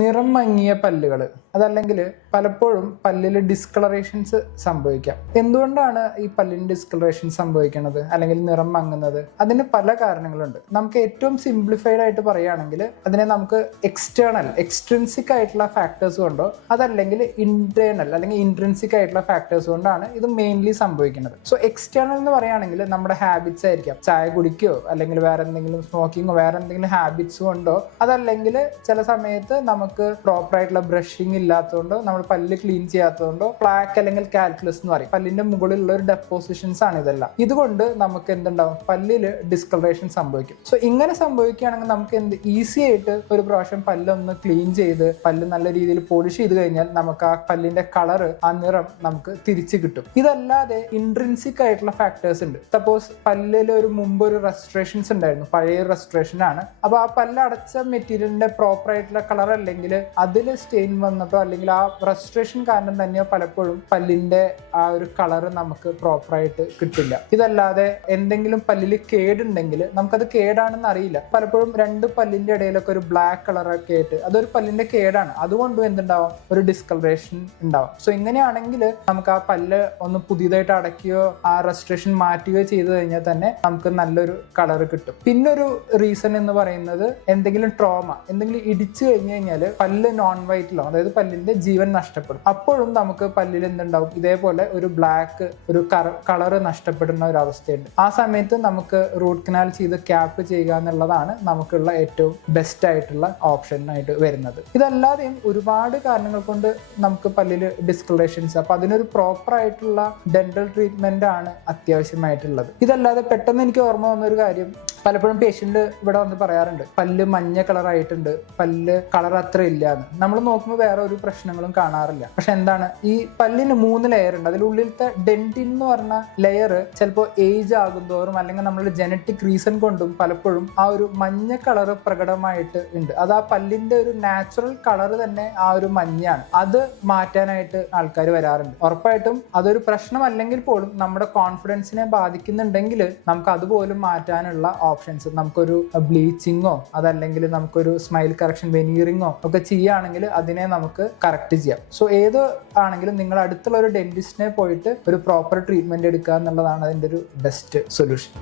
നിറം മങ്ങിയ പല്ലുകൾ, അതല്ലെങ്കിൽ പലപ്പോഴും പല്ലിൽ ഡിസ്കളറേഷൻസ് സംഭവിക്കാം. എന്തുകൊണ്ടാണ് ഈ പല്ലിന് ഡിസ്കളറേഷൻ സംഭവിക്കുന്നത് അല്ലെങ്കിൽ നിറം മങ്ങുന്നത്? അതിന് പല കാരണങ്ങളുണ്ട്. നമുക്ക് ഏറ്റവും സിംപ്ലിഫൈഡ് ആയിട്ട് പറയുകയാണെങ്കിൽ അതിനെ നമുക്ക് എക്സ്ട്രിൻസിക് ആയിട്ടുള്ള ഫാക്ടേഴ്സ് കൊണ്ടോ അതല്ലെങ്കിൽ ഇന്റേണൽ അല്ലെങ്കിൽ ഇൻട്രിൻസിക് ആയിട്ടുള്ള ഫാക്ടേഴ്സ് കൊണ്ടാണ് ഇത് മെയിൻലി സംഭവിക്കുന്നത്. സോ എക്സ്റ്റേണൽ എന്ന് പറയുകയാണെങ്കിൽ നമ്മുടെ ഹാബിറ്റ്സ് ആയിരിക്കാം. ചായ കുടിക്കുകയോ അല്ലെങ്കിൽ വേറെ എന്തെങ്കിലും സ്മോക്കിങ്ങോ വേറെ എന്തെങ്കിലും ഹാബിറ്റ്സ് കൊണ്ടോ അതല്ലെങ്കിൽ ചില സമയത്ത് നമുക്ക് പ്രോപ്പർ ആയിട്ടുള്ള ബ്രഷിങ് ഇല്ലാത്തതുകൊണ്ടോ നമ്മൾ പല്ല് ക്ലീൻ ചെയ്യാത്തതുകൊണ്ടോ പ്ലാക്ക് അല്ലെങ്കിൽ കാൽക്കുലസ് എന്ന് പറയും, പല്ലിന്റെ മുകളിലുള്ള ഒരു ഡെപ്പോസിഷൻസ് ആണ് ഇതെല്ലാം. ഇതുകൊണ്ട് നമുക്ക് എന്തുണ്ടാവും, പല്ലിൽ ഡിസ്കളറേഷൻ സംഭവിക്കും. സോ ഇങ്ങനെ സംഭവിക്കുകയാണെങ്കിൽ നമുക്ക് ഈസി ആയിട്ട് ഒരു പ്രാവശ്യം പല്ലൊന്ന് ക്ലീൻ ചെയ്ത് പല്ല് നല്ല രീതിയിൽ പോളിഷ് ചെയ്ത് കഴിഞ്ഞാൽ നമുക്ക് ആ പല്ലിന്റെ കളറ്, ആ നിറം നമുക്ക് തിരിച്ചു കിട്ടും. ഇതല്ലാതെ ഇൻട്രിൻസിക് ആയിട്ടുള്ള ഫാക്ടേഴ്സ് ഉണ്ട്. സപ്പോസ് പല്ലിൽ മുമ്പ് ഒരു റെസ്ട്രേഷൻസ് ഉണ്ടായിരുന്നു, പഴയ റെസ്ട്രേഷൻ ആണ്. അപ്പൊ ആ പല്ല് അടച്ച മെറ്റീരിയലിന്റെ പ്രോപ്പർ ആയിട്ടുള്ള കളർ അല്ലെങ്കിൽ അതിൽ സ്റ്റെയിൻ വന്നിട്ടോ അല്ലെങ്കിൽ ആ റെസ്ട്രേഷൻ കാരണം തന്നെയോ പലപ്പോഴും പല്ലിന്റെ ആ ഒരു കളർ നമുക്ക് പ്രോപ്പറായിട്ട് കിട്ടില്ല. ഇതല്ലാതെ എന്തെങ്കിലും പല്ലിൽ കേടുണ്ടെങ്കിൽ നമുക്കത് കേടാണെന്ന് അറിയില്ല. പലപ്പോഴും രണ്ട് പല്ലിന്റെ ഇടയിലൊക്കെ ഒരു ബ്ലാക്ക് കളറൊക്കെ ആയിട്ട് അതൊരു പല്ലിന്റെ കേടാണ്, അതുകൊണ്ടും എന്തുണ്ടാവും, ഒരു ഡിസ്കളറേഷൻ ഉണ്ടാവും. സോ ഇങ്ങനെയാണെങ്കിൽ നമുക്ക് ആ പല്ല് ഒന്ന് പുതിയതായിട്ട് അടയ്ക്കുകയോ ആ റെസ്ട്രേഷൻ മാറ്റുകയോ ചെയ്തു കഴിഞ്ഞാൽ തന്നെ നമുക്ക് നല്ലൊരു കളർ കിട്ടും. പിന്നൊരു റീസൺ എന്ന് പറയുന്നത് എന്തെങ്കിലും ട്രോമ, എന്തെങ്കിലും ഇടിച്ചു കഴിഞ്ഞു കഴിഞ്ഞാൽ പല്ല് നോൺ വൈറ്റിലോ അതായത് പല്ലിന്റെ ജീവൻ നഷ്ടപ്പെടും. അപ്പോഴും നമുക്ക് പല്ലിൽ എന്തുണ്ടാവും, ഇതേപോലെ ഒരു ബ്ലാക്ക് ഒരു കളറ് നഷ്ടപ്പെടുന്ന ഒരു അവസ്ഥയുണ്ട്. ആ സമയത്ത് നമുക്ക് റൂട്ട് കനാൽ ചെയ്ത് ക്യാപ്പ് ചെയ്യുക എന്നുള്ളതാണ് നമുക്കുള്ള ഏറ്റവും ബെസ്റ്റ് ആയിട്ടുള്ള ഓപ്ഷനായിട്ട് വരുന്നത്. ഇതല്ലാതെയും ഒരുപാട് കാരണങ്ങൾ കൊണ്ട് നമുക്ക് പല്ലിൽ ഡിസ്കളറേഷൻസ്, അപ്പൊ അതിനൊരു പ്രോപ്പർ ആയിട്ടുള്ള ഡെന്റൽ ട്രീറ്റ്മെന്റ് ആണ് അത്യാവശ്യമായിട്ടുള്ളത്. ഇതല്ലാതെ പെട്ടെന്ന് എനിക്ക് ഓർമ്മ വന്ന ഒരു കാര്യം, പലപ്പോഴും പേഷ്യന്റ് ഇവിടെ വന്ന് പറയാറുണ്ട് പല്ല് മഞ്ഞ കളറായിട്ടുണ്ട്, പല്ല് കളർ അത്ര ഇല്ലാന്ന്. നമ്മൾ നോക്കുമ്പോൾ വേറെ ഒരു പ്രശ്നങ്ങളും കാണാറില്ല. പക്ഷെ എന്താണ്, ഈ പല്ലിന് 3 ലെയർ ഉണ്ട്. അതിലുള്ളിലത്തെ ഡെന്റിൻ എന്ന് പറഞ്ഞ ലെയർ ചിലപ്പോൾ ഏജ് ആകുന്തോറും അല്ലെങ്കിൽ നമ്മളുടെ ജനറ്റിക് റീസൺ കൊണ്ടും പലപ്പോഴും ആ ഒരു മഞ്ഞ കളർ പ്രകടമായിട്ട് ഉണ്ട്. അത് ആ പല്ലിന്റെ ഒരു നാച്ചുറൽ കളർ തന്നെ ആ ഒരു മഞ്ഞയാണ്. അത് മാറ്റാനായിട്ട് ആൾക്കാർ വരാറുണ്ട്. ഉറപ്പായിട്ടും അതൊരു പ്രശ്നമല്ലെങ്കിൽ പോലും നമ്മുടെ കോൺഫിഡൻസിനെ ബാധിക്കുന്നുണ്ടെങ്കിൽ നമുക്ക് അതുപോലും മാറ്റാനുള്ള ഓപ്ഷൻസ്, നമുക്കൊരു ബ്ലീച്ചിങ്ങോ അതല്ലെങ്കിൽ നമുക്കൊരു സ്മൈൽ കറക്ഷൻ വെനീറിങ്ങോ ഒക്കെ ചെയ്യുകയാണെങ്കിൽ അതിനെ നമുക്ക് കറക്റ്റ് ചെയ്യാം. സോ ഏത് ആണെങ്കിലും നിങ്ങൾ അടുത്തുള്ള ഒരു ഡെന്റിസ്റ്റിനെ പോയിട്ട് ഒരു പ്രോപ്പർ ട്രീറ്റ്മെന്റ് എടുക്കുക എന്നുള്ളതാണ് അതിൻ്റെ ഒരു ബെസ്റ്റ് സൊല്യൂഷൻ.